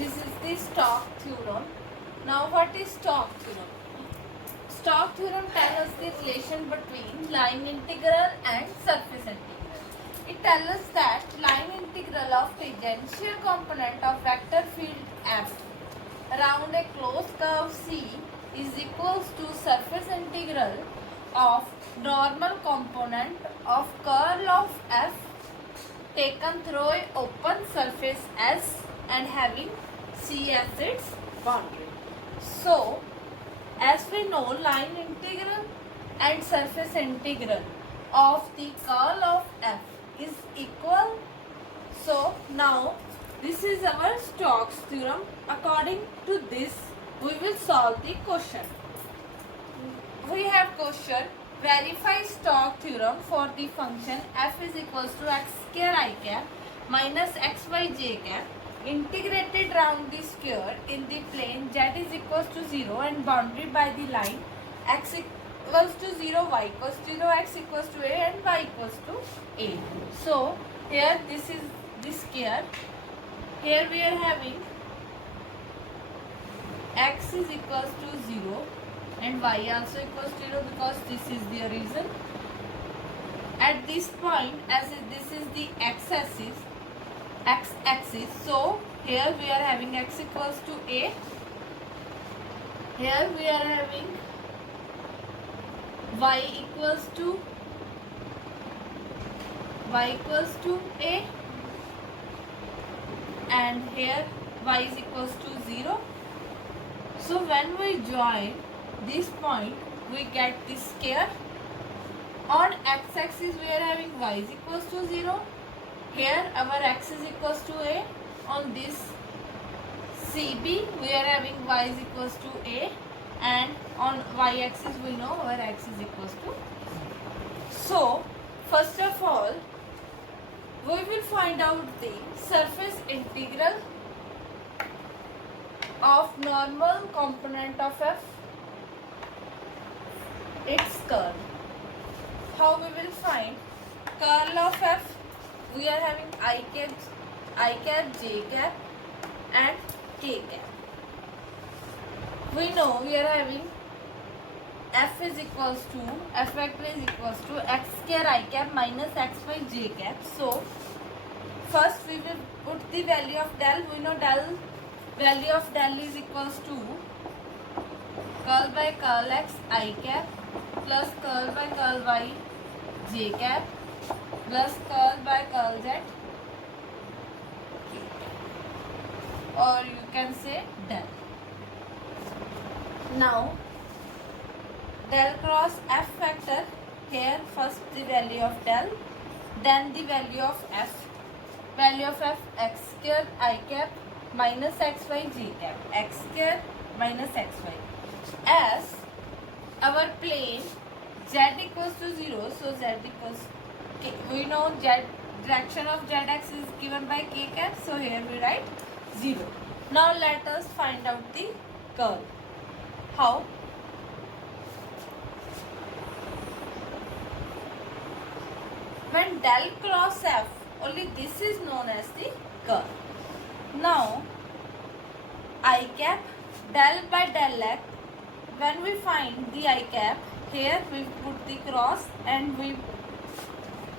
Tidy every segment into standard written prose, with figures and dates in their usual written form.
This is the Stokes theorem. Now what is Stokes theorem? Stokes theorem tells us the relation between line integral and surface integral. It tells us that line integral of tangential component of vector field F around a closed curve C is equals to surface integral of normal component of curl of F taken through a open surface S and having C as its boundary. So, as we know, line integral and surface integral of the curl of F is equal. So, now this is our Stokes theorem. According to this, we will solve the question. We have question, verify Stokes theorem for the function f is equals to x square I cap minus x by j cap integrated round the square in the plane z is equals to 0 and bounded by the line x equals to 0, y equals to 0, x equals to a and y equals to a. So, here this is the square. Here we are having x is equals to 0 and y also equals to 0 because this is the origin. At this point, as this is the x-axis, so here we are having x equals to a. Here we are having y equals to a, and here y is equals to 0. So when we join this point, we get this square. On x-axis we are having y is equals to 0. Here our x is equals to a. On this CB we are having y is equals to a, and on y-axis we know our x is equals to. So first of all, we will find out the surface integral of normal component of f, its curl. How we will find curl of f? We are having I cap, j cap and k cap. We know we are having f is equals to, f vector is equals to x square I cap minus x by j cap. So first we will put the value of del. We know value of del is equals to curl by curl x I cap plus curl by curl y j cap plus curl by curl z, or you can say del. Now del cross f vector, here first the value of del, then the value of f. Value of f, x square I cap minus x y j cap, x square minus x y. As our plane z equals to 0, so z equals k. We know z, direction of zx is given by k cap, so here we write 0. Now let us find out the curl. How? When del cross f, only this is known as the curl. Now I cap del by del x. When we find the I cap, here we put the cross and we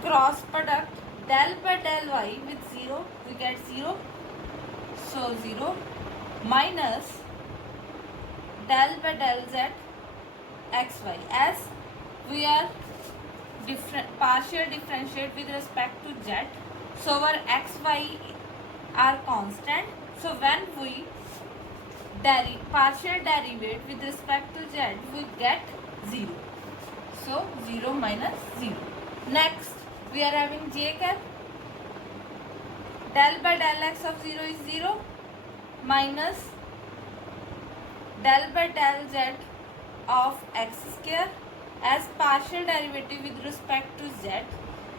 cross product del by del y with 0, we get 0. So 0 minus del by del z xy. As we are partial differentiate with respect to z, so our xy are constant. So when we partial derivate with respect to z, we get 0. So 0 minus 0. Next we are having j cap. Del by del x of 0 is 0 minus del by del z of x square, as partial derivative with respect to z.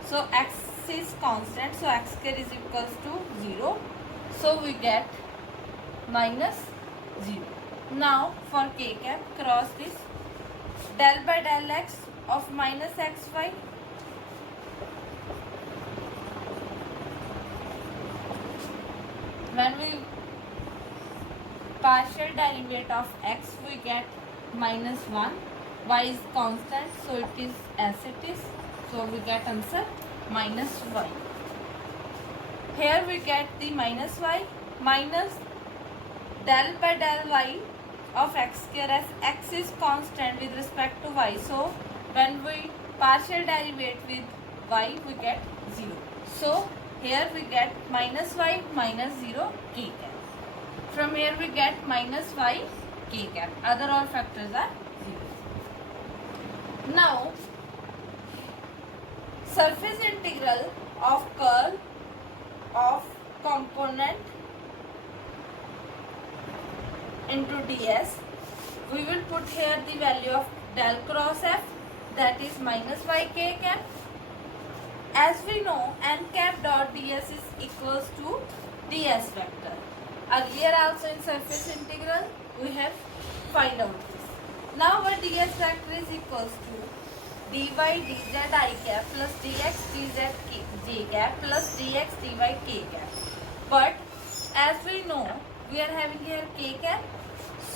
So x is constant, so x square is equals to 0. So we get minus 0. Now for k cap, cross this del by del x of minus xy when we partial derivative of x, we get minus 1. Y is constant, so it is as it is. So we get answer minus y. Here we get the minus y minus del by del y of x square, as x is constant with respect to y. So when we partial derivative with y, we get 0. So here we get minus y minus 0 k cap. From here we get minus y k cap. Other all factors are 0. Now surface integral of curl of component into ds, we will put here the value of del cross f, that is minus y k cap. As we know, n cap dot ds is equals to ds vector. Earlier also in surface integral we have find out this. Now our ds vector is equals to dy dz I cap plus dx dz j cap plus dx dy k cap. But as we know, we are having here k cap.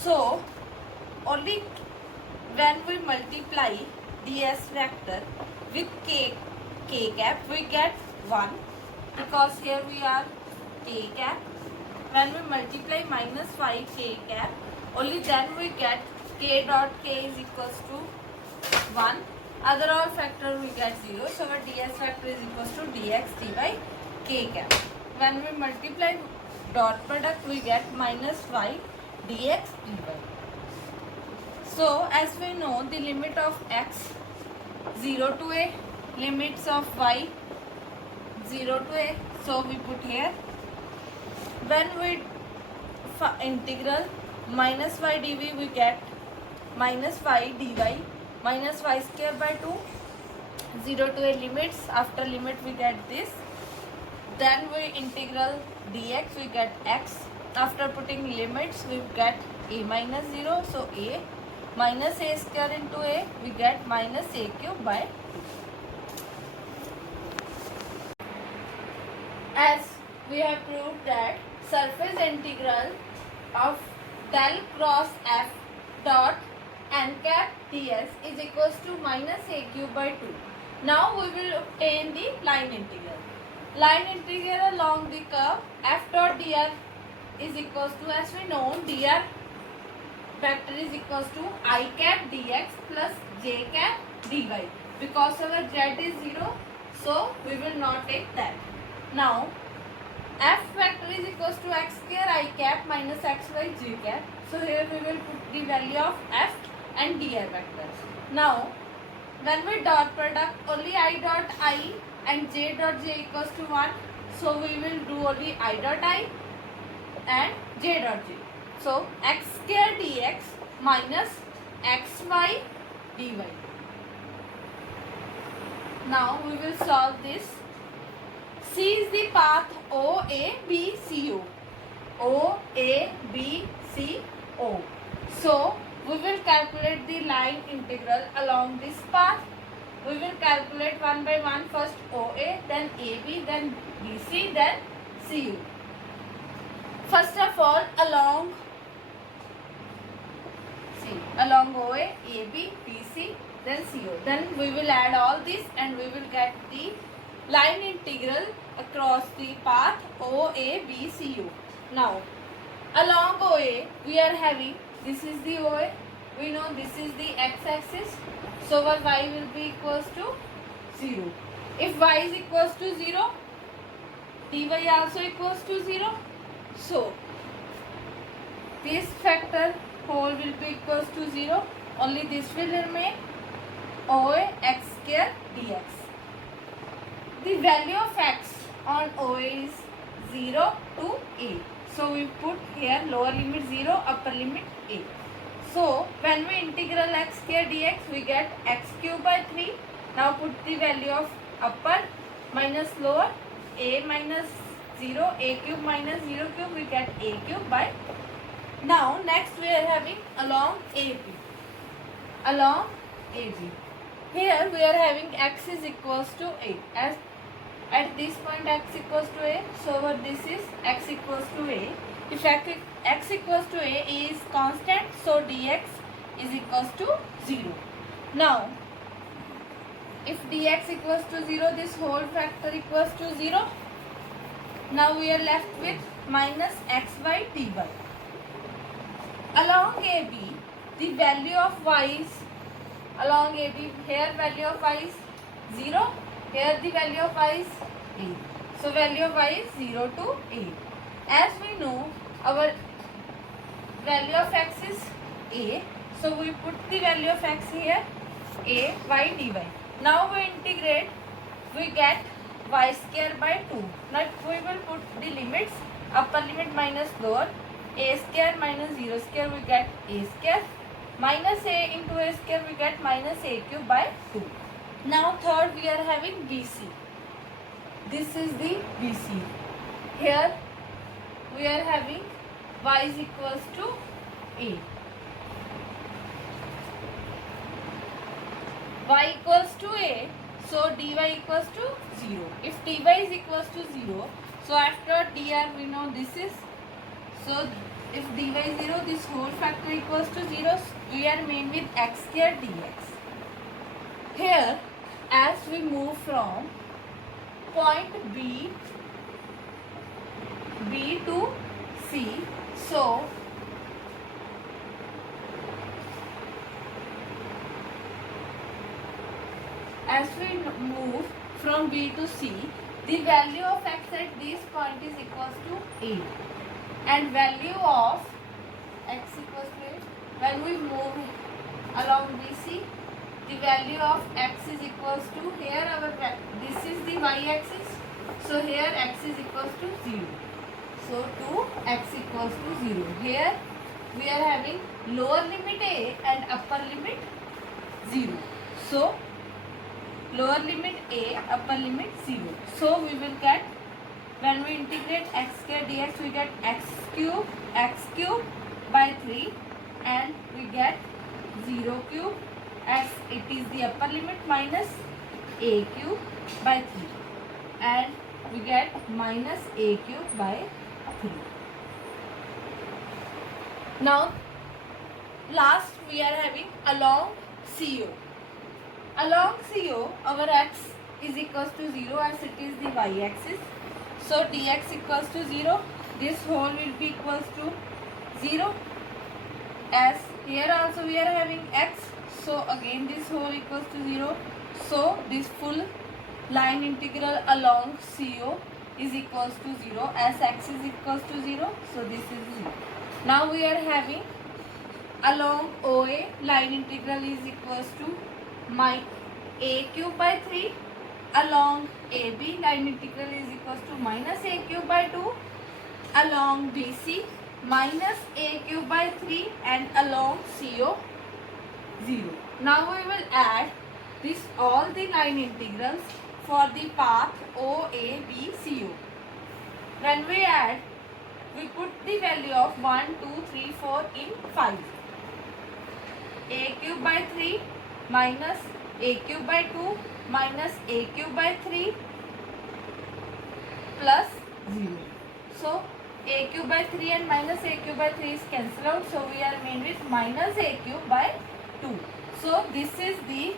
So only when we multiply ds vector with k cap, we get 1, because here we are k cap. When we multiply minus y k cap, only then we get k dot k is equals to 1. Other all factor we get 0. So our ds factor is equals to dx dy k cap. When we multiply dot product, we get minus y dx dy. So as we know, the limit of x 0 to a, limits of y 0 to a. So we put here. When we integral minus y dv, we get minus y dy minus y square by 2, 0 to a limits. After limit we get this. Then we integral dx, we get x. After putting limits, we get a minus 0. So a minus a square into a, we get minus a cube by 2. As we have proved that surface integral of del cross f dot n cap ds is equals to minus a cube by 2. Now we will obtain the line integral. Line integral along the curve f dot dr is equals to, as we know, dr vector is equals to I cap dx plus j cap dy. Because our z is 0, so we will not take that. Now f vector is equals to x square I cap minus x by j cap. So here we will put the value of f and dr vectors. Now when we dot product, only I dot I and j dot j equals to 1. So we will do only I dot I and j dot j. So x square dx minus xy dy. Now we will solve this. C is the path OABCO. OABCO. So we will calculate the line integral along this path. We will calculate one by one. First OA, then AB, then BC, then CU. First of all, along OA, AB, BC, then CO. Then we will add all this and we will get the line integral across the path OABCU. Now along OA we are having, this is the OA, we know this is the x-axis, so our y will be equals to 0. If y is equals to 0, dy also equals to 0. So this factor whole will be equals to 0. Only this will remain, OA x square dx. The value of x on OA is 0 to a. So we put here lower limit 0, upper limit a. So when we integral x square dx, we get x cube by 3. Now put the value of upper minus lower, a minus 0, a cube minus 0 cube, we get a cube by. Now next we are having along AB. Along AB. Here we are having x is equals to a. As at this point x equals to a, so this is x equals to a. If x equals to a is constant, so dx is equals to 0. Now, if dx equals to 0, this whole factor equals to 0. Now we are left with minus x by dy. Along AB, the value of y is, along AB, here value of y is 0, here the value of y is 8. So value of y is 0 to 8. As we know, our value of x is a, so we put the value of x here, a by dy. Now we integrate, we get y square by 2. Now we will put the limits, upper limit minus lower, a square minus 0 square we get a square, minus a into a square we get minus a cube by 2. Now third we are having BC. This is the BC. Here we are having y is equals to a. Y equals to a, so dy equals to 0. If dy is equals to 0, so after dr we know this is, so if dy is 0, this whole factor equals to 0, we are made with x square dx. Here, as we move from point B to C, so as we move from B to C, the value of x at this point is equals to 8, and value of x equals to 8. When we move along BC, the value of x is equals to, here our this is the y-axis, so here x is equals to 0. So to x equals to 0. Here we are having lower limit a and upper limit 0. So lower limit a, upper limit 0. So we will get, when we integrate x square dx, we get x cube by 3, and we get 0 cube, as it is the upper limit, minus a cube by 3, and we get minus a cube by 3. Now last we are having along CO. Along CO, our x is equals to 0 as it is the y-axis. So dx equals to 0. This whole will be equals to 0. As here also we are having x. So again this whole equals to 0. So this full line integral along CO is equals to 0 as x is equals to 0. So this is 0. Now we are having along OA, line integral is equals to my a cube by 3. Along AB, line integral is equals to minus a cube by 2. Along BC, minus a cube by 3, and along CO 0. Now we will add this all the line integrals for the path OABCO. When we add, we put the value of 1, 2, 3, 4 in 5. A cube by 3 minus a cube by 2 minus a cube by 3 plus 0. So a cube by 3 and minus a cube by 3 is cancelled out. So we are made with minus a cube by 2. So this is the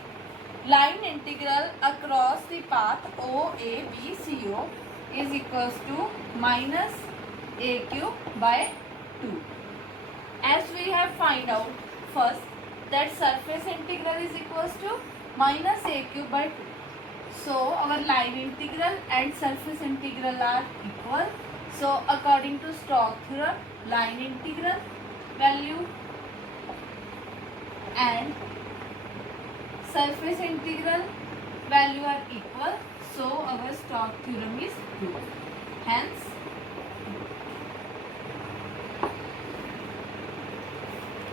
line integral across the path OABCO is equals to minus a cube by 2. As we have find out first that surface integral is equals to minus a cube by 2. So our line integral and surface integral are equal. So according to Stokes theorem, line integral value and surface integral value are equal.